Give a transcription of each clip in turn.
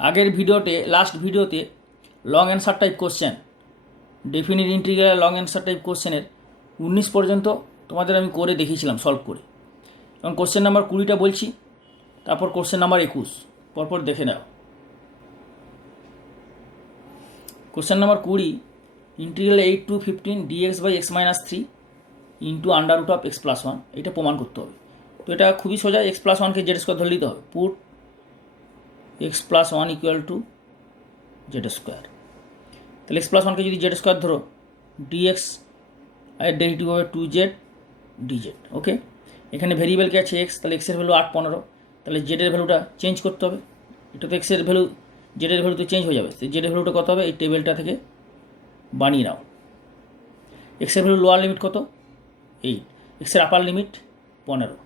আগের ভিডিওতে লাস্ট ভিডিওতে long answer type question definite integral long answer type কোশ্চেনের 19 পর্যন্ত তোমাদের আমি করে দেখিয়েছিলাম সলভ করে, এবং কোশ্চেন নাম্বার 20টা বলছি, তারপর কোশ্চেন নাম্বার 21 পরপর দেখে নাও। Question number 20, integral 8 to 15 dx by X minus 3 into under root of X plus 1, এটা প্রমাণ করতে হবে। তো এটা খুবই সোজা, এক্স প্লাস 1কে জেড স্কোয়ার ধরে নিতে হবে। Put X plus 1 equal to Z square. তাহলে এক্স প্লাস 1কে যদি জেড স্কোয়ার ধরো, ডিএক্স এর ডেরিভেটিভ হবে 2z ডিজেড। ওকে, এখানে ভেরিয়েবল কি আছে এক্স, তাহলে এক্সের ভ্যালু 8 15, তাহলে জেডের ভ্যালুটা চেঞ্জ করতে হবে। এটা তো এক্সের ভ্যালু, জেডের ভ্যালু তো চেঞ্জ হয়ে যাবে, জেডের ভ্যালুটা কত হবে এই টেবিলটা থেকে বানিয়ে নাও। এক্সের ভ্যালু লোয়ার লিমিট কত 8, এক্সের আপার লিমিট 15,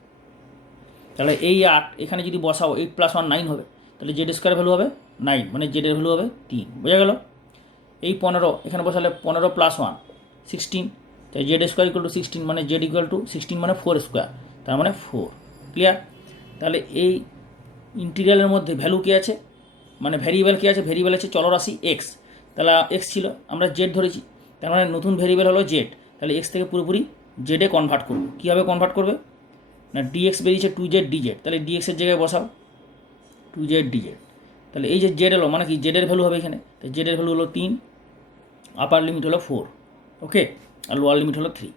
তাহলে এই 8 এখানে যদি বসাও 8 প্লাস 1 9 হবে, তাহলে জেড স্কোয়ার ভ্যালু হবে 9, মানে জেডের ভ্যালু হবে 3। বোঝা গেল? এই 15 এখানে বসালে 15 প্লাস 1 16, তাই জেড স্কোয়ার ইকুয়াল টু 16, মানে জেড ইকুয়াল টু 16 মানে 4 স্কোয়ার, তার মানে 4। ক্লিয়ার? তাহলে এই ইন্টিগ্রালের মধ্যে ভ্যালু কী আছে, মানে ভ্যারিয়েবল কী আছে, ভ্যারিয়েবল আছে চলরাশি এক্স। তাহলে এক্স ছিল, আমরা জেড ধরেছি, তার মানে নতুন ভ্যারিয়েবল হলো জেড। তাহলে এক্স থেকে পুরোপুরি জেডে কনভার্ট করবো। কীভাবে কনভার্ট করবে না, ডিএক্স বেরিয়েছে 2z ডিজেড, তাহলে ডিএক্সের জায়গায় বসাও 2z ডিজেড। তাহলে এই যে জেড এলো মানে কি জেডের ভ্যালু হবে এখানে, তো জেডের ভ্যালু হলো 3, আপার লিমিট হলো 4, ওকে, আর লোয়ার লিমিট হলো 3।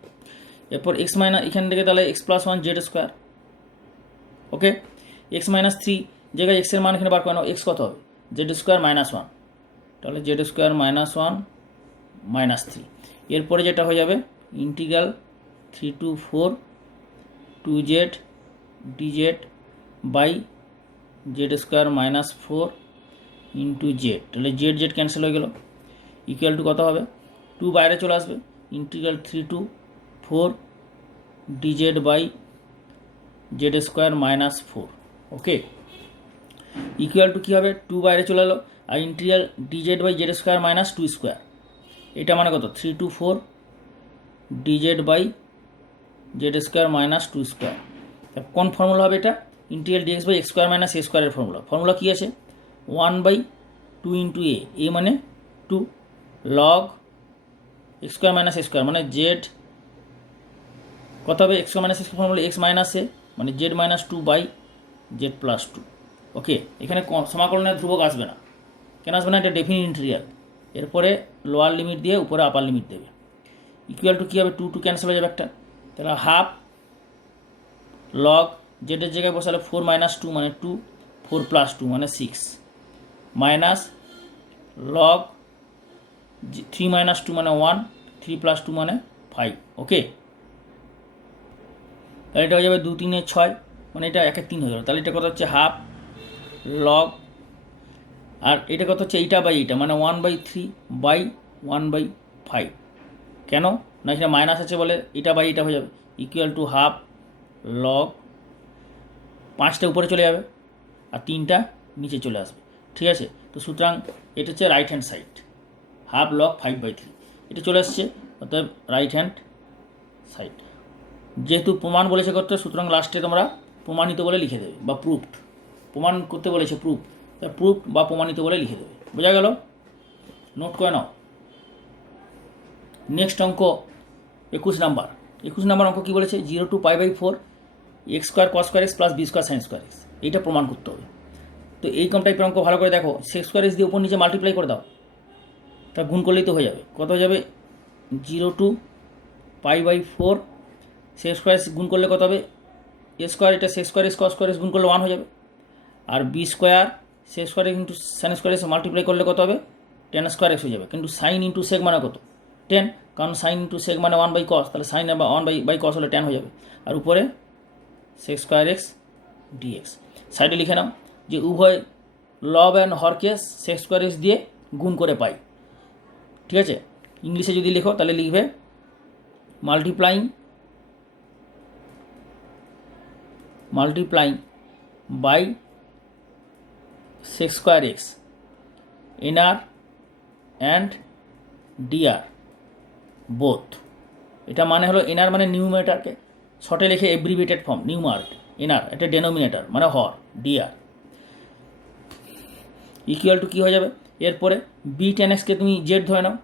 এরপর এক্স মাইনাস এখান থেকে তাহলে এক্স প্লাস 1 জেড স্কোয়ার, ওকে, এক্স মাইনাস 3 জায়গায় এক্সের মান এখানে বার করে নাও, এক্স কত হবে জেড স্কোয়ার মাইনাস 1, তাহলে জেড স্কোয়ার মাইনাস 1 মাইনাস 3। এরপরে যেটা হয়ে যাবে integral 3 to 4 2z dz by Z square minus 4 into z, তাহলে জেড জেড ক্যান্সেল হয়ে গেল, ইকুয়াল টু কত হবে 2 বাইরে চলে আসবে, integral 3 to 4 d z by Z square minus 4, okay, equal to কী হবে 2 বাইরে চলে এলো, আর integral d z by Z square minus 2 square, এটা মানে কত 3 to 4 d z by Z square minus 2 square. কোন ফর্মুলা হবে এটা, integral dx by x square minus A স্কোয়ারের ফর্মুলা কী আছে 1/2 ইন্টু এ মানে 2 log X square minus A square, মানে জেড কত হবে X square minus X formula X minus A, মানে Z minus 2 by Z plus 2, okay. এখানে সমাকলনের ধ্রুবক আসবে না, কেন আসবে না, এটা ডেফিনিট ইন্টিগ্রাল। এরপরে লোয়ার লিমিট দিয়ে উপরে আপার লিমিট দেবে, ইকুয়াল টু কী হবে 2 ক্যান্সেল হয়ে যাবে একটা, তাহলে হাফ লগ জেডের জায়গায় বসালে 4 মাইনাস 2 মানে 2, 4 প্লাস 2 মানে 6, মাইনাস লগ 3 মাইনাস 2 মানে 1, 3 প্লাস 2 মানে 5, ওকে। তাহলে এটা হয়ে যাবে 2 3 6, মানে এটা 1 3 হয়ে যাবে, তাহলে এটা কত হচ্ছে হাফ লগ, আর এটা কত হচ্ছে এইটা বাই এইটা, মানে 1/3 বাই 1/5, কেন না এখানে মাইনাস আছে বলে এটা বাই এটা হয়ে যাবে, ইকুয়াল টু হাফ লগ 5টা উপরে চলে যাবে আর 3টা নিচে চলে আসবে, ঠিক আছে। তো সুতরাং এটা হচ্ছে right hand side, half log 5/3 এটা চলে আসছে, অর্থাৎ রাইট হ্যান্ড সাইড। যেহেতু প্রমাণ বলেছে করতে, সুতরাং লাস্টে তোমরা প্রমাণিত বলে লিখে দেবে, বা প্রুফড, প্রমাণ করতে বলেছে প্রুফ বা প্রমাণিত বলে লিখে দেবে। বোঝা গেল? নোট করে নাও। নেক্সট অঙ্ক 21 নাম্বার অঙ্ক কী বলেছে, 0 to π/4 X square cos square X plus B square sine square X, এইটা প্রমাণ করতে হবে। তো এই কম টাইপের অঙ্ক ভালো করে দেখো, সেক্স স্কোয়ার এক্স দিয়ে উপর নিচে মাল্টিপ্লাই করে দাও, তা গুণ করলেই তো হয়ে যাবে। কত হয়ে যাবে 0 to π/4 সেক্স স্কোয়ার গুণ করলে কত হবে এ স্কোয়ার, এটা sec square X cos square X গুণ করলে 1 হয়ে যাবে, আর B square sec square X into sine square X multiply করলে কত হবে 10 স্কোয়ার এক্স হয়ে যাবে। কিন্তু সাইন ইন্টু সেক মানে কত 10, কারণ সাইন ইন্টু সেক মানে 1/cos, তাহলে সাইন বা 1/cos হলে 10 হয়ে যাবে, আর উপরে সেক্স স্কোয়ার এক্স ডিএক্স। সাইডে লিখে নাও যে উভয় লব অ্যান্ড হরকে সেক্স স্কোয়ার এক্স দিয়ে গুণ করে পাই, ঠিক আছে। ইংলিশে যদি লেখো তাহলে লিখবে multiplying by sec square x NR and DR both. এটা মানে হলো এনআর মানে নিউমারেটরকে শর্টে লিখে এব্রিভিয়েটেড ফর্ম নিউমার, এনআর এটা ডেনোমিনেটর মানে হর, ডিআর ইকুয়াল টু কী হয়ে যাবে, এরপরে বি টেন এক্সকে তুমি জেড ধরে নাও,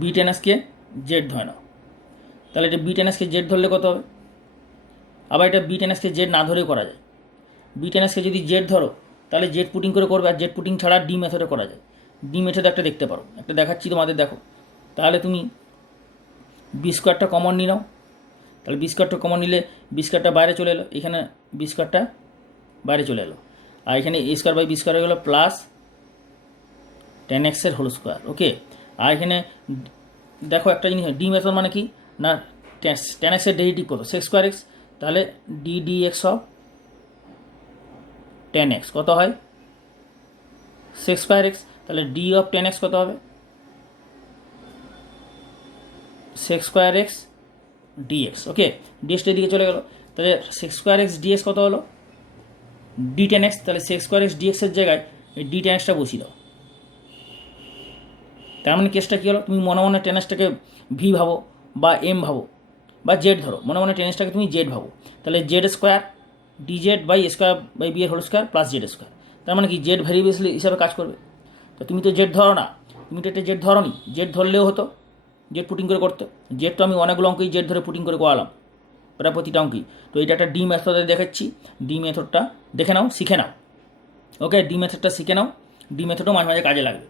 বি টেন এক্সকে জেড ধরে নাও, তাহলে এটা বি টেন এক্সকে জেড ধরলে কত হবে, আবার এটা বি টেন এক্সকে জেড না ধরেও করা যায়। বি টেন এক্সকে যদি জেড ধরো তাহলে জেড পুটিং করে করবে, আর জেড পুটিং ছাড়া ডি মেথডে করা যায়। ডি মেথড একটা দেখতে পারো, একটা দেখাচ্ছি তোমাদের, দেখো। তাহলে তুমি বি স্কোয়ারটা কমন নিয়ে নাও, তাহলে বি স্কোয়ারটা কমন নিলে বি স্কোয়ারটা বাইরে চলে এলো, এখানে বি স্কোয়ারটা বাইরে চলে এলো, আর এখানে এ স্কোয়ার বাই বি স্কোয়ার হয়ে গেলো প্লাস টেন এক্সের হোল স্কোয়ার। ওকে, আর এখানে দেখো একটা জিনিস, ডি মেথড মানে কি না, টেন এক্সের ডেরিভেটিভ কত, সেক্স স্কোয়ার এক্স, তাহলে D D x of tan x কত হয়, সেক্স স্কোয়ার এক্স, তাহলে ডি অফ টেন এক্স কত হবে, সেক্স স্কোয়ার এক্স ডিএক্স। ওকে, ডিএক্সটা এদিকে চলে গেল, তাহলে সেক্স স্কোয়ার এক্স ডিএক্স কত হলো, ডি টেন এক্স, তাহলে সেক্স স্কোয়ার এক্স ডিএক্সের জায়গায় এই ডি টেন এক্সটা বসিয়ে দাও। তার মানে কেসটা কী হলো, তুমি মনে মনে টেন এক্সটাকে ভি ভাবো বা এম ভাবো বা জেড ধরো, মনে মনে টেন এক্সটাকে তুমি জেড ভাবো, তাহলে Z square D Z by square by B এর whole square plus Z square. তার মানে কি জেড ভ্যারিয়েবল হিসাবে কাজ করবে। তো তুমি তো জেড ধরো না, তুমি তো এটা জেড ধরো নি, জেড ধরলেও হতো, জেড পুটিং করে করতে, জেড তো আমি অনেকগুলো অঙ্কেই জেড ধরে পুটিং করে করালাম প্রায় প্রতিটা অঙ্কেই। তো এটা একটা ডি মেথডে দেখাচ্ছি, ডি মেথডটা দেখে নাও, শিখে নাও। ওকে, ডি মেথডটা শিখে নাও, ডি মেথডও মাঝে মাঝে কাজে লাগবে।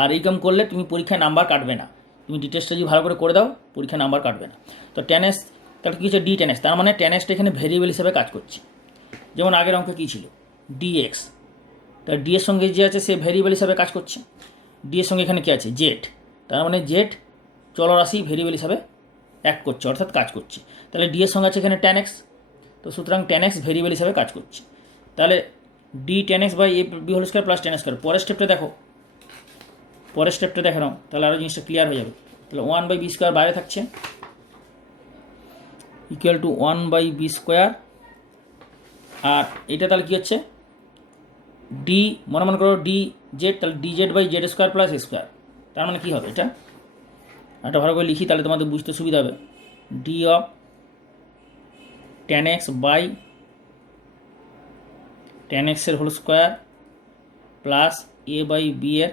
আর এই কাম করলে তুমি পরীক্ষায় নাম্বার কাটবে না, তুমি ডি টেস্টটা যদি ভালো করে দাও পরীক্ষায় নাম্বার কাটবে না। তো টেন এস, তাহলে কী হচ্ছে ডি টেন এস, তার মানে টেন এসটা এখানে ভেরিয়েবল হিসেবে কাজ করছে। যেমন আগের অঙ্কে কী ছিল, ডিএক্স, তার ডি এর সঙ্গে যে আছে সে ভেরিয়েবল হিসাবে কাজ করছে, ডি এর সঙ্গে এখানে কী আছে জেড, তার মানে জেড চলরাশি ভেরিয়েবল হিসাবে অ্যাক্ট করছে, অর্থাৎ কাজ করছে। তাহলে ডি এর সঙ্গে আছে এখানে টেন এক্স, তো সুতরাং টেন এক্স ভেরিয়েবল হিসাবে কাজ করছে। তাহলে d tan x by A b whole square plus tan square. পরের স্টেপটা দেখো, পরের স্টেপটা দেখে নাও, তাহলে আরও জিনিসটা ক্লিয়ার হয়ে যাবে। তাহলে ওয়ান বাই বি স্কোয়ার বাইরে থাকছে, equal to one by B square, আর এটা তাহলে কী হচ্ছে ডি, মনে করো ডি জেড, তাহলে D Z by Z square plus A square. তার মানে কী হবে, এটা একটা ভালো করে লিখি তাহলে তোমাদের বুঝতে সুবিধা হবে, D of tan x by tan এক্সের whole square plus A by B এর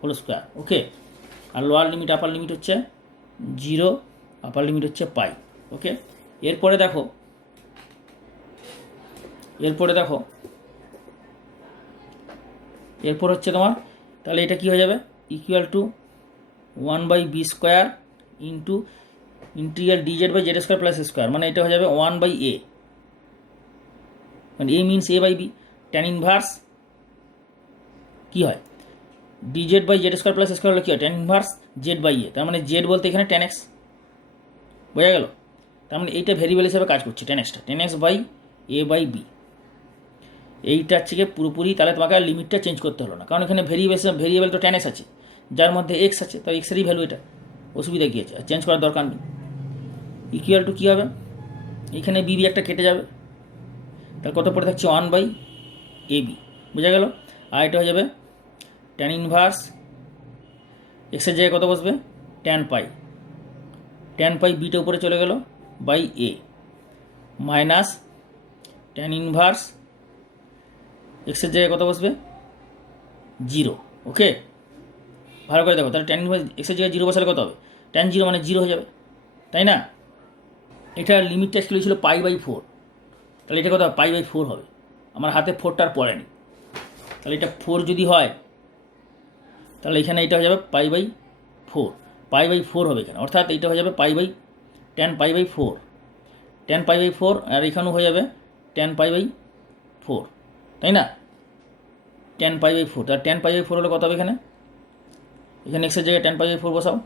হোল স্কোয়ার। ওকে, আর লোয়ার লিমিট আপার লিমিট হচ্ছে 0, আপার লিমিট হচ্ছে পাই। ওকে, এরপরে দেখো, এরপর হচ্ছে তোমার, তাহলে এটা কী হয়ে যাবে, equal to one by B square into integral D Z by Z square plus square, মানে এটা হয়ে যাবে ওয়ান বাই এ, মানে A means A by B, tan inverse কী হয় D Z by Z square plus square হলে কী হয়, tan inverse Z by A, তার মানে জেড বলতে এখানে টেন এক্স, বোঝা গেল। তার মানে এইটা ভেরিয়েবল হিসেবে কাজ করছে, টেন এক্সটা, tan x by a by b. এইটা হচ্ছে গিয়ে পুরোপুরি, তাহলে তোমাকে আর লিমিটটা চেঞ্জ করতে হলো না, কারণ এখানে ভেরিয়েবল তো টেন এক্স আছে, যার মধ্যে এক্স আছে, তো এক্সেরই ভ্যালু এটা, অসুবিধা কী আছে, আর চেঞ্জ করার দরকার নেই। ইকুয়াল টু কী হবে, এখানে বি একটা কেটে যাবে, তাহলে কত পড়ে থাকছে ওয়ান বাই এ বি, বোঝা গেল। আর এটা হয়ে যাবে ট্যান ইনভার্স এক্সের জায়গায় কত বসবে, tan pi, tan pi beta উপরে চলে গেল by A minus tan inverse এক্সের জায়গায় কত বসবে 0। ওকে, ভালো করে দেখো, তাহলে ট্যান ইনভার্স এক্সের জায়গায় 0 বসালে কত হবে, ট্যান 0 মানে 0 হয়ে যাবে, তাই না। এটার লিমিটটা অ্যাকচুয়ালি ছিল পাই বাই 4, তাহলে এটা কত হবে, পাই বাই 4 হবে, আমার হাতে 4টা আর পড়েনি, তাহলে এটা 4 যদি হয় তাহলে এখানে এটা হয়ে যাবে পাই বাই 4, পাই বাই 4 হবে এখানে, অর্থাৎ এইটা হয়ে যাবে pi by tan pi by 4, tan pi by 4, আর এখানেও হয়ে যাবে ট্যান পাই বাই 4, তাই না, ট্যান পাই বাই 4, তার ট্যান পাই বাই 4 হলে কত হবে, এখানে এক্সের জায়গায় ট্যান পাই বাই 4 বসাও,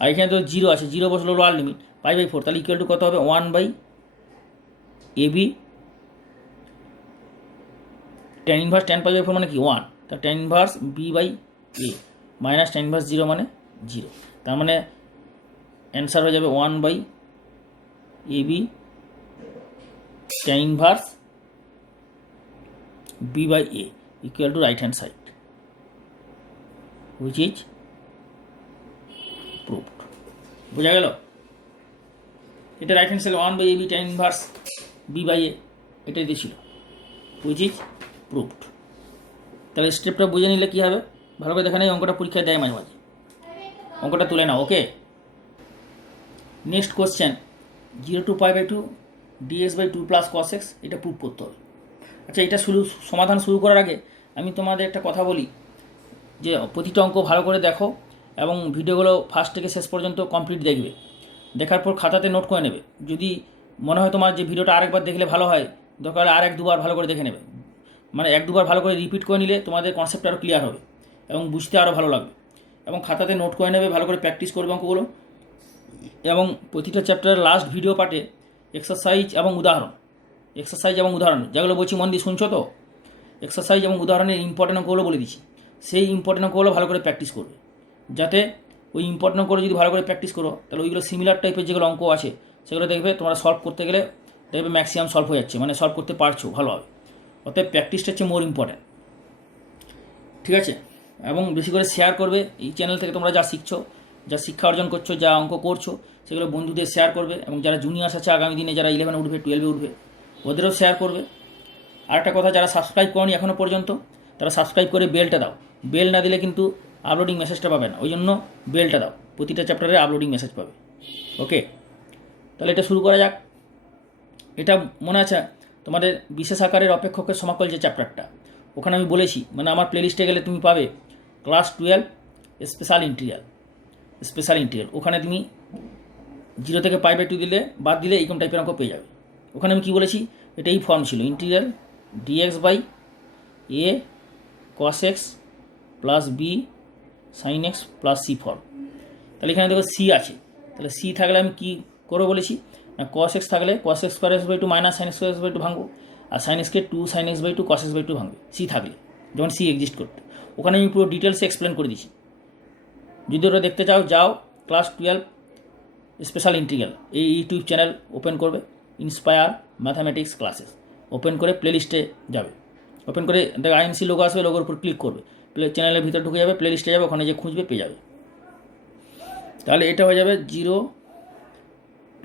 আর এখানে তো 0 আছে, 0 বসলো লোয়ার লিমিট পাই বাই 4, তাহলে ইকুয়াল টু কত হবে, one by A B tan inverse tan pi by 4 মানে কি 1, তা tan inverse B by A minus tan inverse 0 মানে 0, তার মানে অ্যান্সার হয়ে যাবে one by A B tan inverse B by A equal to right hand side, which is proved. বোঝা গেল, এটা right hand side one by A B tan inverse B by A, এটাই দিয়েছিল, হুইচ ইজ প্রুভড। তাহলে স্টেপটা বুঝে নিলে কী হবে, ভালো করে দেখে নেই, অঙ্কটা পরীক্ষায় দেয় মাঝে মাঝে, অঙ্কটা তুলে নাও। Okay, next question, 0 to π/2 dx/2 + cos x, এটা প্রুভ করতে হবে। আচ্ছা, এটা সমাধান শুরু করার আগে আমি তোমাদের একটা কথা বলি, যে প্রতিটা অঙ্ক ভালো করে দেখো এবং ভিডিওগুলো ফার্স্ট থেকে শেষ পর্যন্ত কমপ্লিট দেখবে। দেখার পর খাতাতে নোট করে নেবে। যদি মনে হয় তোমার যে ভিডিওটা আরেকবার দেখলে ভালো হয়, দরকার হলে আর 1-2 বার ভালো করে দেখে নেবে। মানে 1-2 বার ভালো করে রিপিট করে নিলে তোমাদের কনসেপ্ট আরও ক্লিয়ার হবে এবং বুঝতে আরও ভালো লাগবে। এবং খাতাতে নোট করে নেবে, ভালো করে প্র্যাকটিস করবে অঙ্কগুলো। এবং প্রতিটা চ্যাপ্টারের লাস্ট ভিডিও পার্টে এক্সারসাইজ এবং উদাহরণ যেগুলো বলছি মন দিয়ে শুনছো তো, এক্সারসাইজ এবং উদাহরণের ইম্পর্টেন্ট অঙ্কগুলো বলে দিচ্ছি। সেই ইম্পর্টেন্ট অঙ্কগুলো ভালো করে প্র্যাকটিস করবে, যাতে ওই ইম্পর্টেন্ট অঙ্কগুলো যদি ভালো করে প্র্যাকটিস করো, তাহলে ওইগুলো সিমিলার টাইপের যেগুলো অঙ্ক আছে সেগুলো দেখবে তোমরা সলভ করতে গেলে দেখবে ম্যাক্সিমাম সলভ হয়ে যাচ্ছে, মানে সলভ করতে পারছো ভালোভাবে। অতএব প্র্যাকটিসটা হচ্ছে মোর ইম্পর্টেন্ট, ঠিক আছে? এবং বেশি করে শেয়ার করবে। এই চ্যানেল থেকে তোমরা যা শিখছো, যা শিক্ষা অর্জন করছো, যা অঙ্ক করছো, সেগুলো বন্ধুদের শেয়ার করবে। এবং যারা জুনিয়র্স আছে আগামী দিনে, যারা 11 উঠবে, 12 উঠবে, ওদেরও শেয়ার করবে। আর একটা কথা, যারা সাবস্ক্রাইব করনি এখনও পর্যন্ত, তারা সাবস্ক্রাইব করে বেলটা দাও। বেল না দিলে কিন্তু আপলোডিং মেসেজটা পাবে না, ওই জন্য বেলটা দাও, প্রতিটা চ্যাপ্টারে আপলোডিং মেসেজ পাবে। ওকে, তাহলে এটা শুরু করা যাক। এটা মনে আছে তোমাদের বিশেষ আকারের অপেক্ষকের সমাকল যে চ্যাপ্টারটা, ওখানে আমি বলেছি, মানে আমার প্লেলিস্টে গেলে তুমি পাবে ক্লাস 12 স্পেশাল ইন্টিগ্রাল। ওখানে তুমি 0 থেকে π/2 দিলে বাদ দিলে এইরকম টাইপের অঙ্ক পেয়ে যাবে। ওখানে আমি কী বলেছি, এটা এই ফর্ম ছিল, integral dx/a cos x + b sin x + c form. তাহলে এখানে দেখো c আছে, তাহলে c থাকলে আমি কী করবো বলেছি না, cos x থাকলে cos x² - sin x² ভাঙবো, আর sin x কে 2 sin x/2 cos x/2 ভাঙবে, c থাকলে, যখন c এক্সিস্ট করতে। ওখানে আমি পুরো ডিটেলসে এক্সপ্লেন করে দিচ্ছি। যদি ওটা দেখতে চাও, যাও ক্লাস 12 স্পেশাল ইন্টিগ্রাল এই ইউটিউব চ্যানেল ওপেন করবে, ইন্সপায়ার ম্যাথামেটিক্স ক্লাসেস ওপেন করে প্লেলিস্টে যাবে। ওপেন করে দেখো INC লোগো আসবে, লোগোর উপর ক্লিক করবে, চ্যানেলের ভিতরে ঢুকে যাবে, প্লেলিস্টে যাবে, ওখানে যে খুঁজবে পেয়ে যাবে। তাহলে এটা হয়ে যাবে 0 +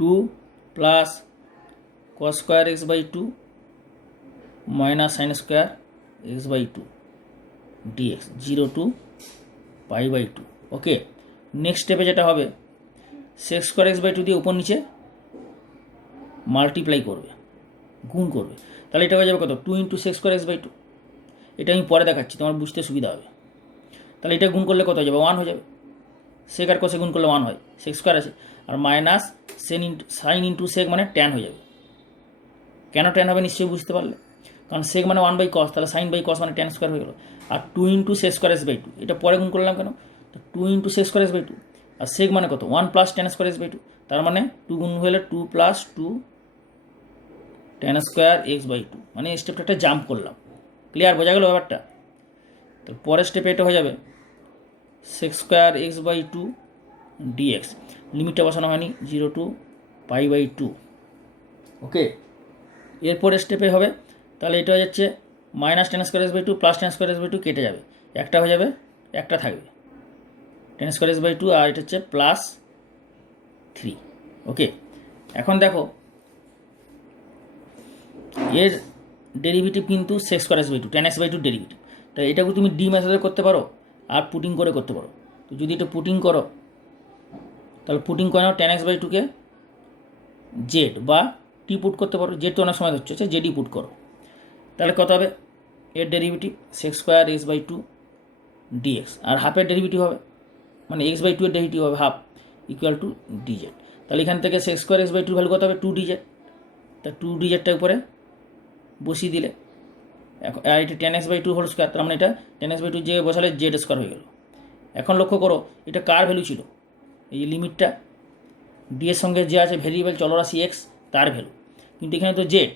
cos² x/2 - sin² x/2 dx 0 to π/2। Okay, next স্টেপে যেটা হবে, sec² x/2 দিয়ে উপর নিচে মাল্টিপ্লাই করবে, গুণ করবে। তাহলে এটা হয়ে যাবে কত, 2 × sec² x/2। এটা আমি পরে দেখাচ্ছি, তোমার বুঝতে সুবিধা হবে। তাহলে এটা গুণ করলে কত হয়ে যাবে, 1 হয়ে যাবে। সেক আর কোসে গুণ করলে 1 হয়, sec² আছে, আর মাইনাস sin × sec মানে ট্যান হয়ে যাবে। কেন ট্যান হবে নিশ্চয়ই বুঝতে পারলে, কারণ sec মানে 1/cos, তাহলে sin/cos মানে tan² হয়ে গেল। আর 2 × sec² x/2, এটা পরে গুণ করলাম কেন, 2 × sec² x/2, আর sec মানে কত, 1 + tan² x/2, তার মানে 2 গুণ হলে 2 + 2 tan² x/2, মানে এই স্টেপটা একটা জাম্প করলাম। ক্লিয়ার, বোঝা গেল ব্যাপারটা? তো পরের স্টেপে এটা হয়ে যাবে sec² x/2 dx, লিমিটটা বসানো হয়নি, 0 to π/2। ওকে, এরপরে স্টেপে হবে, তাহলে এটা হয়ে যাচ্ছে -tan² x/2 + tan² x/2 কেটে যাবে, একটা হয়ে যাবে, একটা থাকবে tan² x/2, আর এটা হচ্ছে +3। ওকে, এখন দেখো এর ডেরিভেটিভ কিন্তু sec² x/2 tan x/2 derivative. তাই এটাকে তুমি ডি মেথডে করতে পারো আর পুটিং করে করতে পারো। তো যদি এটা পুটিং করো, তাহলে পুটিং করে নাও tan x/2 কে জেড বা টি পুট করতে পারো, জেড তো অনেক সময় হচ্ছে, জেডই পুট করো। তাহলে কত হবে, এর ডেরিভেটিভ sec² x/2 dx, আর হাফের ডেরিভেটিভ হবে, মানে x/2 এর ডেরিভেটিভ হবে হাফ, = dz। তাহলে এখান থেকে sec² x/2 ভ্যালু কত হবে, 2dz। তা 2dz উপরে বসিয়ে দিলে, আর এটা tan x/2 হোল স্কোয়ার, তার মানে এটা tan x/2 যে বসালে z² হয়ে গেল। এখন লক্ষ্য করো, এটা কার ভ্যালু ছিল, এই লিমিটটা ডি এর সঙ্গে যে আছে ভেরিয়েবল চলরাশি x, তার ভ্যালু, কিন্তু এখানে তো জেড,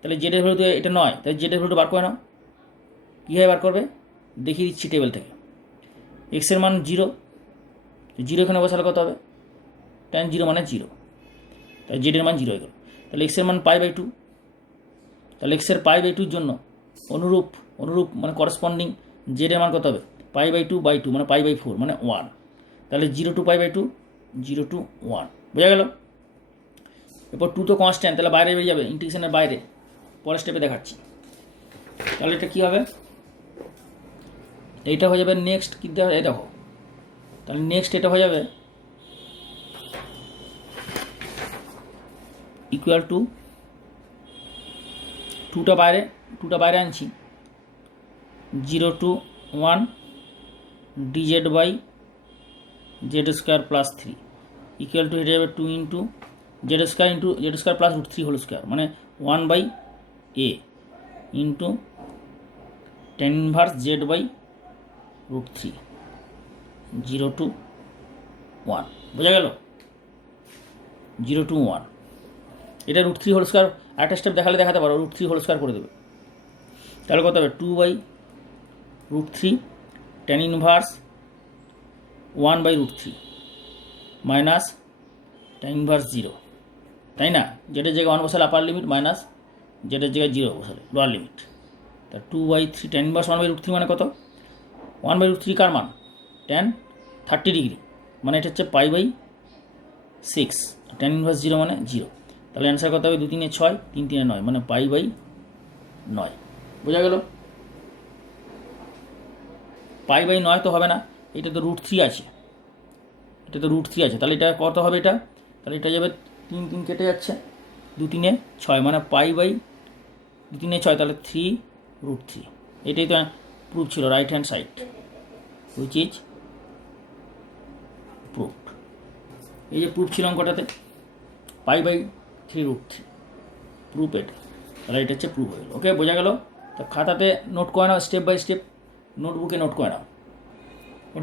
তাহলে জেডের ভ্যালু তো এটা নয়, তাহলে জেডের ভ্যালুটা বার করে নাও। কীভাবে বার করবে দেখিয়ে দিচ্ছি টেবিল থেকে। এক্সের মান 0, 0 এখানে বসালে কত হবে, tan 0 মানে 0, তাহলে জেডের মান 0 হয়ে গেল। তাহলে এক্সের মান π/2, তাহলে এক্সের π/2 জন্য অনুরূপ মানে করসপন্ডিং জেডের মান কত হবে, π/2/2 মানে π/4 মানে 1। তাহলে 0 to π/2, 0 to 1, বোঝা গেল? এরপর 2 তো কনস্ট্যান্ট, তাহলে বাইরে বেরিয়ে যাবে, ইন্টিগ্রেশনের বাইরে, পরের স্টেপে দেখাচ্ছি। তাহলে এটা কী হবে, এইটা হয়ে যাবে নেক্সট কী দেওয়া, এই দেখো, তাহলে নেক্সট এটা হয়ে যাবে ইকুয়াল টু টুটা বাইরে আনছি, 0 to 1 dz by Z square plus 3 equal to এটা যাবে 2 into z square plus √3 whole square, মানে 1/a into tan inverse Z by √3 0 to 1, বোঝা গেল? 0 to 1, এটা √3 হোল স্কোয়ার একটা স্টেপ দেখাতে পারো, √3 হোল স্কোয়ার করে দেবে, তাহলে কত হবে 2/√3 tan inverse 1/√3 minus tan inverse 0, তাই না? যেটার জায়গায় 1 বসালে আপার লিমিট, মাইনাস যেটার জায়গায় 0 বসালে লোয়ার লিমিট, তা 2/3 tan ইনভার্স 1/√3 মানে কত? 1/√3 কার মান? tan 30 ডিগ্রি, মানে এটা হচ্ছে π/6, tan ইনভার্স 0 মানে 0, তাহলে অ্যান্সার কত হবে? 2 3 6, 3 3 9, মানে π/9, বোঝা গেল? π/9 তো হবে না, এটা তো √3 আছে, তাহলে এটা কত হবে? এটা তাহলে এটা যাবে 3 3 কেটে যাচ্ছে, 2 3 6, মানে π/2 3 6, তাহলে 3√3, এটাই তো প্রুফ ছিল, right hand side, which is proof. এই যে প্রুফ ছিল অঙ্কটাতে π/3√3, প্রুফ এটা, তাহলে এটা হচ্ছে প্রুফ হয়ে গেল। ওকে, বোঝা গেল? তো খাতাতে নোট করে নাও, স্টেপ বাই স্টেপ নোটবুকে নোট করে নাও।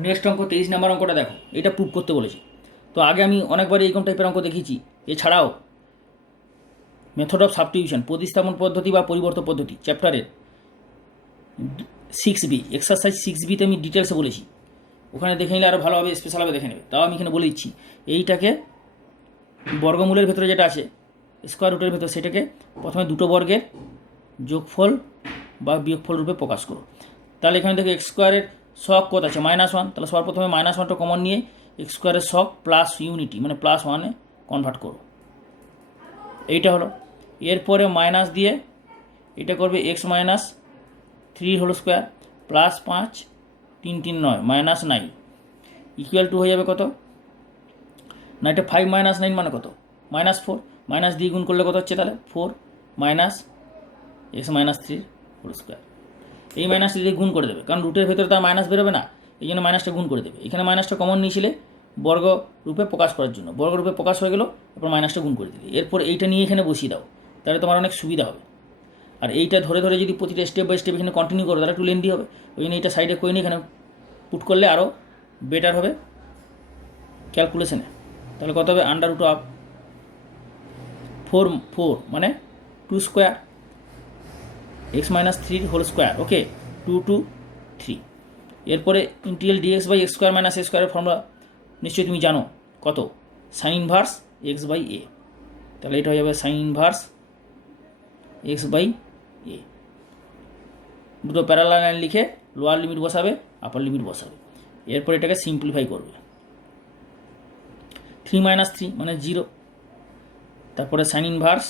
নেক্সট অঙ্ক 23 নাম্বার অঙ্কটা দেখো, এটা প্রুফ করতে বলেছি। তো আগে আমি অনেকবারই এইরকম টাইপের অঙ্ক দেখিয়েছি, এছাড়াও মেথড অফ সাবস্টিটিউশন, প্রতিস্থাপন পদ্ধতি বা পরিবর্তন পদ্ধতি, চ্যাপ্টারের 6B, এক্সারসাইজ 6Bতে আমি ডিটেলসে বলেছি, ওখানে দেখে নিলে আরও ভালোভাবে স্পেশালভাবে দেখে নেবে। তাও আমি এখানে বলে দিচ্ছি, এইটাকে বর্গমূলের ভেতরে যেটা আছে স্কোয়ার রুটের ভেতর, সেটাকে প্রথমে দুটো বর্গের যোগফল বা বিয়োগফল রূপে প্রকাশ করো। তাহলে এখানে দেখো এক্স স্কোয়ারের শক কত আছে? -1, তাহলে সবার প্রথমে -1টা কমন নিয়ে এক্স স্কোয়ারের শক প্লাস ইউনিটি মানে +1-এ কনভার্ট করো, এইটা হলো। এরপরে মাইনাস দিয়ে এটা করবে x-3 whole square plus 5 3 3 9 -9 equal to হয়ে যাবে কত না? এটা 5 - 9 মানে কত? -4, মাইনাস দিয়ে গুণ করলে কত হচ্ছে? তাহলে 4 মাইনাস x-3 হোল স্কোয়ার, এই মাইনাসটা দিয়ে গুণ করে দেবে, কারণ রুটের ভেতরে তার মাইনাস বেরোবে না, এই জন্য মাইনাসটা গুণ করে দেবে। এখানে মাইনাসটা কমন নিয়েছিলে বর্গ রূপে প্রকাশ করার জন্য, বর্গ রূপে প্রকাশ হয়ে গেল, এরপর মাইনাসটা গুণ করে দিলে, এরপর এইটা নিয়ে এখানে বসিয়ে দাও, তাহলে তোমার অনেক সুবিধা হবে। আর এইটা ধরে ধরে যদি প্রতিটা স্টেপ বাই স্টেপ এখানে কন্টিনিউ করো, তাহলে একটু লেন্দি হবে, ওই জন্য এইটা সাইডে করে নিয়ে এখানে পুট করলে আরও বেটার হবে ক্যালকুলেশনে। তাহলে কত হবে? √4 মানে 2 square x-3 whole square, okay, 2 to 3। এরপরে integral dx/x square minus a স্কোয়ারের ফর্মুলা নিশ্চয়ই তুমি জানো, কত? সাইন ইনভার্স x/a, তাহলে এটা হয়ে যাবে সাইন ইনভার্স x/a। দুটো প্যারালাল লাইন লিখে লোয়ার লিমিট বসাবে, আপার লিমিট বসাবে, এরপর এটাকে সিম্পলিফাই করবে। 3 - 3 মানে 0, তারপরে সাইন ইনভার্স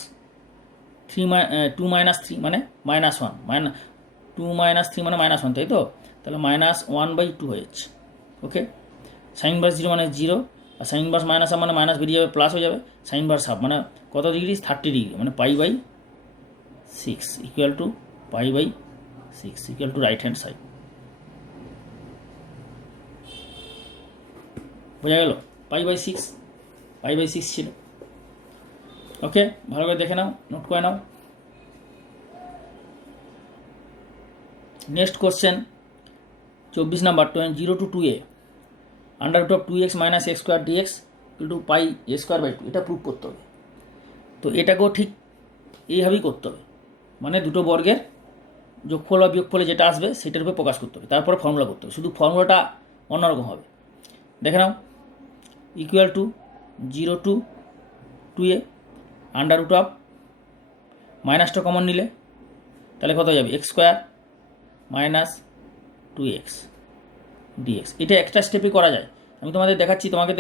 2 - 3 মানে -1, 2 - 3 মানে -1, তাই তো? তাহলে -1/2 হয়েছে, ওকে। সাইন ইনভার্স 0 মানে 0, আর সাইন ইনভার্স -1 মানে মাইনাস বেরিয়ে যাবে, প্লাস হয়ে যাবে। সাইন ইনভার্স হাফ মানে কত ডিগ্রি? 30 ডিগ্রি, মানে π/6 equal to π/6 equal to right hand side, বোঝা গেল? π/6 ছিল, ওকে। ভালো করে দেখে নাও, নোট করে নাও। Next question 24 number, 0 to 2a √2x - x square dx * πa²/2, এটা প্রুভ করতে হবে। তো এটাকেও ঠিক এইভাবেই করতে হবে, মানে দুটো বর্গের যোগফল বা বিয়োগফলে যেটা আসবে সেটার উপরে প্রকাশ করতে হবে, তারপরে ফর্মুলা করতে হবে, শুধু ফর্মুলাটা অন্যরকম হবে। দেখে নাও, ইকুয়াল টু 0 to 2a √ মাইনাসটা কমন নিলে তাহলে কত হয়ে যাবে? x square minus 2x dx। এটা একটা স্টেপে করা যায়, আমি তোমাদের দেখাচ্ছি, তোমাকে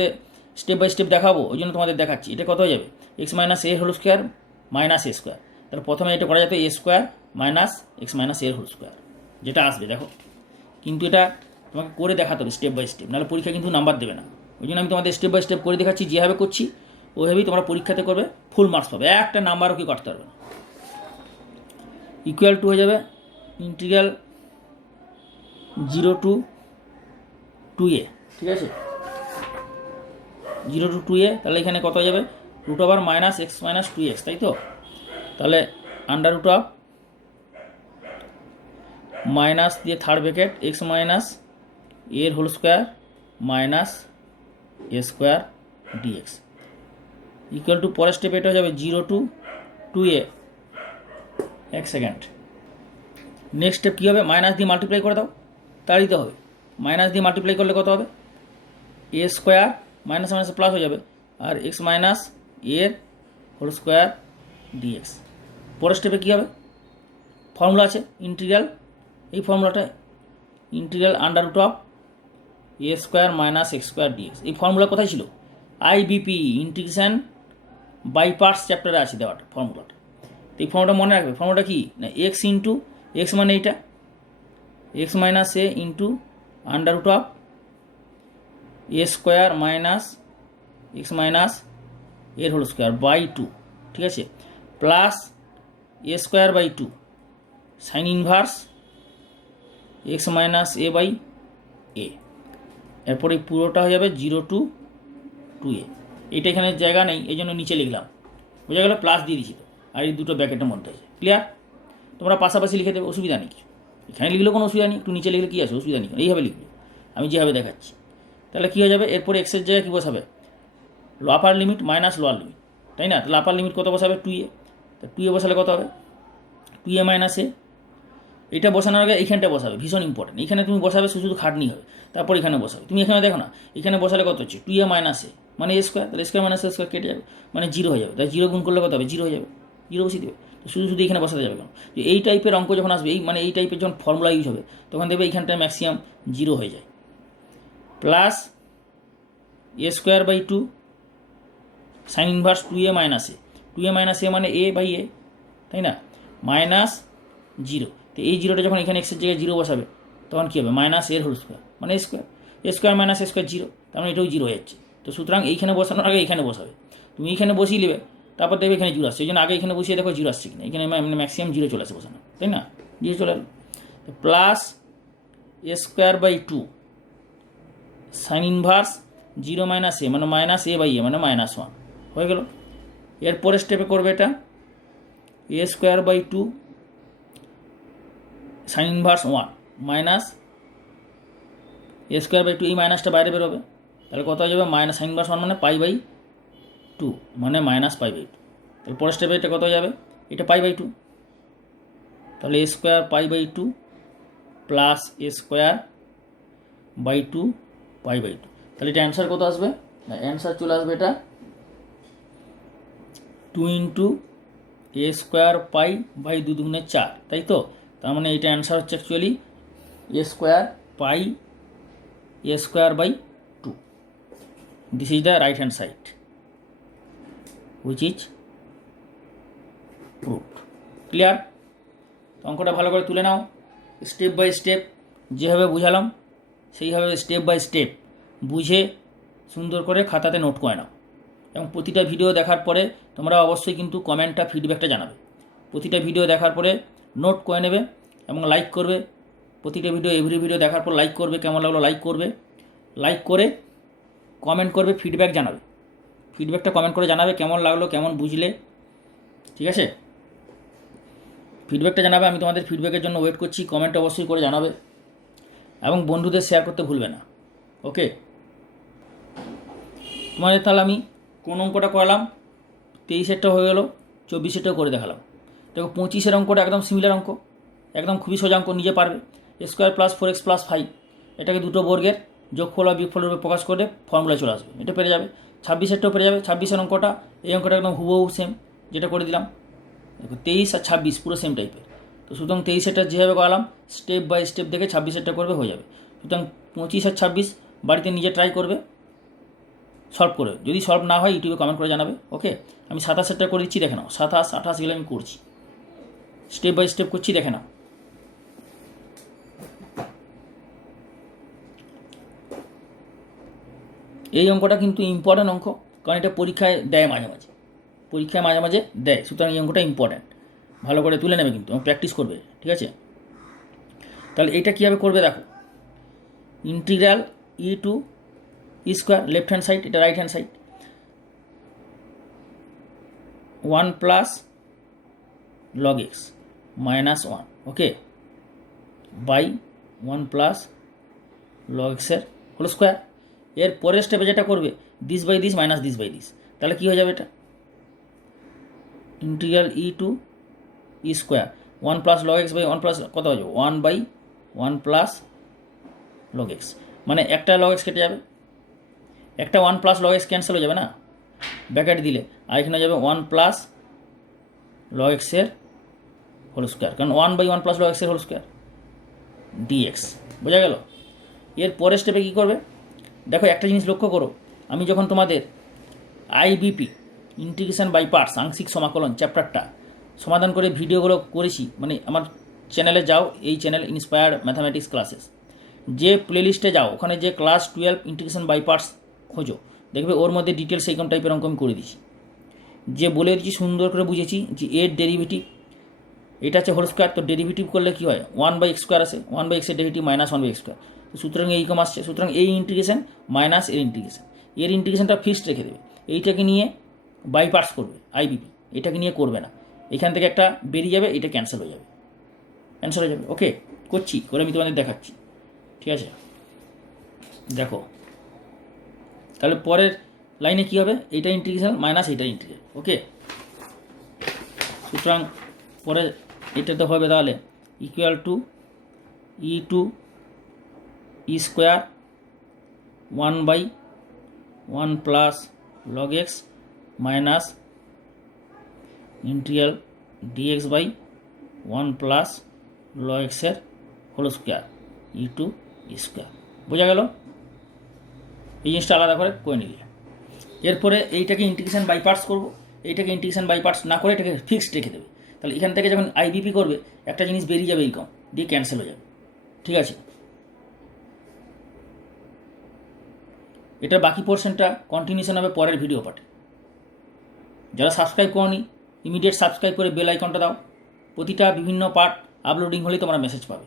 স্টেপ বাই স্টেপ দেখাবো, ওই জন্য তোমাদের দেখাচ্ছি। এটা কত হয়ে যাবে? x - a whole square minus a square, তাহলে প্রথমে এটা করা যেত a square minus x - a whole square, যেটা আসবে দেখো কিন্তু এটা তোমাকে করে দেখাতে হবে স্টেপ বাই স্টেপ, নাহলে পরীক্ষা কিন্তু নাম্বার দেবে না। ওই জন্য আমি তোমাদের স্টেপ বাই স্টেপ করে দেখাচ্ছি, যেভাবে করছি ওইভাবেই তোমরা পরীক্ষাতে করবে, ফুল মার্কস পাবে, একটা নাম্বারও কি কাটতে পারবে না। ইকুয়াল টু হয়ে যাবে ইন্টিগ্রাল 0 to 2a, ঠিক আছে, 0 to 2a, তাহলে এখানে কত হয়ে যাবে √ - x - 2x, তাই তো। তাহলে √ মাইনাস দিয়ে থার্ড ব্র্যাকেট x মাইনাস এর whole square minus a square dx equal to পরের স্টেপে এটা হয়ে যাবে 0 to 2a। এক সেকেন্ড, নেক্সট স্টেপ কী হবে, মাইনাস দিয়ে মাল্টিপ্লাই করে দাও, তাই তো হবে। মাইনাস দিয়ে মাল্টিপ্লাই করলে কত হবে, a square minus minus plus হয়ে যাবে, আর x মাইনাস এর হোল স্কোয়ার dx। পরের স্টেপে কী হবে, ফর্মুলা আছে ইন্টিগ্রাল, এই ফর্মুলাটা integral √ a square minus x square dx। এই ফর্মুলা কোথায় ছিল, IBP ইন্টিগ্রেশন বাই পার্টস চ্যাপ্টারে আছে দেওয়াটা ফর্মুলাটা। তো এই ফর্মুলাটা মনে রাখবে, ফর্মুলাটা কি না, x ইন্টু x মানে এইটা x minus a into √ a square minus x minus এর হোল স্কোয়ার বাই 2, ঠিক আছে, plus a square by 2 sine inverse x minus a by a। এরপর এই পুরোটা হয়ে যাবে 0 to 2a। এটা এখানে জায়গা নেই, এই জন্য নিচে লিখলাম, বোঝা গেল, প্লাস দিয়ে দিচ্ছি তো, আর এই দুটো ব্র্যাকেটের মধ্যে আছে। ক্লিয়ার, তোমরা পাশাপাশি লিখে দেবে, অসুবিধা নেই কিছু, এখানে লিখলেও কোনো অসুবিধা নেই, একটু নিচে লিখলে কী আছে, অসুবিধা নেই, এইভাবে লিখবে আমি যেভাবে দেখাচ্ছি। তাহলে কী হয়ে যাবে, এরপরে এক্সের জায়গায় কী বসাবে, আপার লিমিট মাইনাস লোয়ার লিমিট, তাই না। তাহলে আপার লিমিট কত বসাবে 2a, তো 2a বসালে কত হবে 2a মাইনাস a। এটা বসানোর আগে এইখানটা বসাবে, ভীষণ ইম্পর্টেন্ট, এখানে তুমি বসাবে শুধু খাটনি হবে, তারপর এখানে বসাবে। তুমি এখানে দেখো না, এখানে বসালে কত হচ্ছে 2a মাইনাস a মানে a স্কোয়ার, তাহলে স্কোয়ার মাইনাস a স্কোয়ার কেটে যাবে, মানে 0 হয়ে যাবে। তাই 0 গুণ করলে কত হবে 0 হয়ে যাবে, 0 বসিয়ে দেবে। তো শুধু এখানে বসাতে যাবে কেন, যে এই টাইপের অঙ্ক যখন আসবে, এই মানে এই টাইপের যখন ফর্মুলা ইউজ হবে, তখন দেখবে এইখানটায় ম্যাক্সিমাম 0 হয়ে যায়। Plus a square by 2 sine inverse 2a minus a, 2a minus a মানে a বাই a, তাই না, মাইনাস 0। তো এই 0টা যখন এখানে এক্সের জায়গায় 0 বসাবে, তখন কী হবে মাইনাস এর হোল স্কোয়ার মানে square, A square minus A square 0, তার মানে এটাও 0 হয়ে যাচ্ছে। তো সুতরাং এইখানে বসানোর আগে এইখানে বসাবে, তুমি এইখানে বসিয়ে নেবে, তারপর দেখবে এখানে 0 আসছে, এই জন্য আগে এখানে বসিয়ে দেখো 0 আসছে কিনা, এখানে মানে ম্যাক্সিমাম 0 চলে আসে বসানো, তাই না, 0 চলে এলো। Plus A square by 2 sine inverse 0 minus A মানে মাইনাস এ বাই এ মানে -1 হয়ে গেল। এরপরের স্টেপে করবে এটা A square by 2 sine inverse 1 minus A square by 2, এই মাইনাসটা বাইরে বেরোবে, তাহলে কত হয়ে যাবে মাইনাস সাইন ইনভার্স 1 মানে π/2 মানে -π/2। তাহলে পরের স্টেপে এটা কত হয়ে যাবে, এটা π/2, তাহলে A square π/2 plus A square by 2 π/2। তাহলে এটা অ্যান্সার কত আসবে, না অ্যান্সার চলে আসবে এটা 2 ইন্টু এ স্কোয়ার π/2 × 4, তাই তো। তার মানে এটা অ্যান্সার হচ্ছে actually A square π/2। This is the right hand side which is proved. Clear, অঙ্কটা ভালো করে তুলে নাও, স্টেপ বাই স্টেপ যেভাবে বুঝালাম সেইভাবে স্টেপ বাই স্টেপ বুঝে সুন্দর করে খাতাতে নোট করে নাও। এবং প্রতিটা ভিডিও দেখার পরে তোমরা অবশ্যই কিন্তু কমেন্টটা ফিডব্যাকটা জানাবে। প্রতিটা ভিডিও দেখার পরে নোট করে নেবে এবং লাইক করবে। প্রতিটা ভিডিও এভরি ভিডিও দেখার পর লাইক করবে, কেমন লাগলো লাইক করবে, লাইক করে কমেন্ট করবে, ফিডব্যাক জানাবে। ফিডব্যাকটা কমেন্ট করে জানাবে কেমন লাগলো, কেমন বুঝলে, ঠিক আছে। ফিডব্যাকটা জানাবে, আমি তোমাদের ফিডব্যাকের জন্য ওয়েট করছি। কমেন্ট অবশ্যই করে জানাবে এবং বন্ধুদের শেয়ার করতে ভুলবে না। ওকে, তোমাদের তাহলে আমি কোন অঙ্কটা করালাম, 23-এরটা হয়ে গেলো, 24-এরটাও করে দেখালাম। দেখো 25-এর অঙ্কটা একদম সিমিলার অঙ্ক, একদম খুবই সোজা অঙ্ক, নিজে পারবে। এ স্কোয়ার প্লাস 4x প্লাস 5 এটাকে দুটো বর্গের যোগফল বা বিয়োগফলের উপর প্রকাশ করে ফর্মুলা চলে আসবে, এটা পেরে যাবে। 26-এরটাও পেরে যাবে। 26-এর অঙ্কটা, এই অঙ্কটা একদম হুবহু সেম যেটা করে দিলাম। দেখো 23 আর 26 পুরো সেম টাইপের। তো সুতরাং 23-এরটা যেভাবে করালাম স্টেপ বাই স্টেপ দেখে 26-এরটা করবে, হয়ে যাবে। সুতরাং 25 আর 26 বাড়িতে নিজে ট্রাই করবে, সলভ করে। যদি সলভ না হয় ইউটিউবে কমেন্ট করে জানাবে। ওকে, আমি 27-এরটা করে দিচ্ছি, দেখে নাও। 27, 28 এগুলো আমি করছি, স্টেপ বাই স্টেপ করছি, দেখে নাও। এই অঙ্কটা কিন্তু ইম্পর্ট্যান্ট অঙ্ক, কারণ এটা পরীক্ষায় দেয় মাঝে মাঝে দেয়, সুতরাং এই অঙ্কটা ইম্পর্ট্যান্ট, ভালো করে তুলে নেবে কিন্তু এবং প্র্যাকটিস করবে, ঠিক আছে। তাহলে এটা কীভাবে করবে দেখো, integral e to e square, left hand side, এটা right hand side, 1 plus log x minus 1, okay, by 1 plus log এক্সের হোল স্কোয়ার। এর পরের স্টেপে যেটা করবে, this by this minus this by this, তাহলে কী হয়ে যাবে এটা, integral e to e square 1 plus log x by 1 plus কত হয়ে যাবে 1 বাই 1 প্লাস লগ এক্স, মানে একটা লগ এক্স কেটে যাবে, একটা 1 প্লাস লগ এক্স ক্যান্সেল হয়ে যাবে না, ব্র্যাকেট দিলে, আর এখানে যাবে 1 প্লাস লগ এক্সের হোল স্কোয়ার, কারণ 1 বাই 1 প্লাস লগ এক্সের হোল স্কোয়ার ডিএক্স, বোঝা গেল। এর পরের স্টেপে কী করবে দেখো, একটা জিনিস লক্ষ্য করো, আমি যখন তোমাদের আইবিপি ইন্টিগ্রেশন বাই পার্টস আংশিক সমাকলন চ্যাপ্টারটা সমাধান করে ভিডিওগুলো করেছি, মানে আমার চ্যানেলে যাও, এই চ্যানেল ইন্সপায়ার্ড ম্যাথামেটিক্স ক্লাসেস, যে প্লেলিস্টে যাও, ওখানে যে ক্লাস 12 ইন্টিগ্রেশন বাই পার্টস খোঁজো, দেখবে ওর মধ্যে ডিটেলস এইরকম টাইপের অঙ্ক আমি করে দিয়েছি, যে বলে দিচ্ছি সুন্দর করে বুঝেছি যে এর ডেরিভেটিভ, এটা হচ্ছে হোল স্কোয়ার, তো ডেরিভেটিভ করলে কী হয় 1 বাই এক্স স্কোয়ার আসে, 1 বাই এক্সের derivative minus 1 by x square, সুতরাং এই কম আসছে, সুতরাং এই ইন্টিগ্রেশন মাইনাস এর ইন্টিগ্রেশনটা ফিক্সড রেখে দেবে, এইটাকে নিয়ে বাই পার্টস করবে আইবিপি, এটাকে নিয়ে করবে না, এখান থেকে একটা বেরিয়ে যাবে, এটা ক্যান্সেল হয়ে যাবে, ওকে, করছি করে আমি তোমাদের দেখাচ্ছি, ঠিক আছে। দেখো তাহলে পরের লাইনে কী হবে, এইটা ইন্টিগ্রেশন মাইনাস এইটা ইন্টিগ্রেশন, ওকে, সুতরাং পরে এটাতে হবে তাহলে equal to e square 1 by 1 plus log x minus integral dx by 1 plus log এক্সের whole square e to e square, বোঝা গেল। এই জিনিসটা আলাদা করে নিলে, এরপরে এইটাকে ইন্টিগ্রেশন বাই পার্টস করবো, এইটাকে ইন্টিগ্রেশন বাই পার্টস না করে এটাকে ফিক্সড রেখে দেবে, তাহলে এখান থেকে যখন আইবিপি করবে একটা জিনিস বেরিয়ে যাবে, এইরকম দিয়ে ক্যান্সেল হয়ে যাবে, ঠিক আছে। এটার বাকি পোর্শনটা কন্টিনিউশন হবে পরের ভিডিও পার্টে। যারা সাবস্ক্রাইব করনি ইমিডিয়েট সাবস্ক্রাইব করে বেল আইকনটা দাও, প্রতিটা বিভিন্ন পার্ট আপলোডিং হলেই তোমরা মেসেজ পাবে।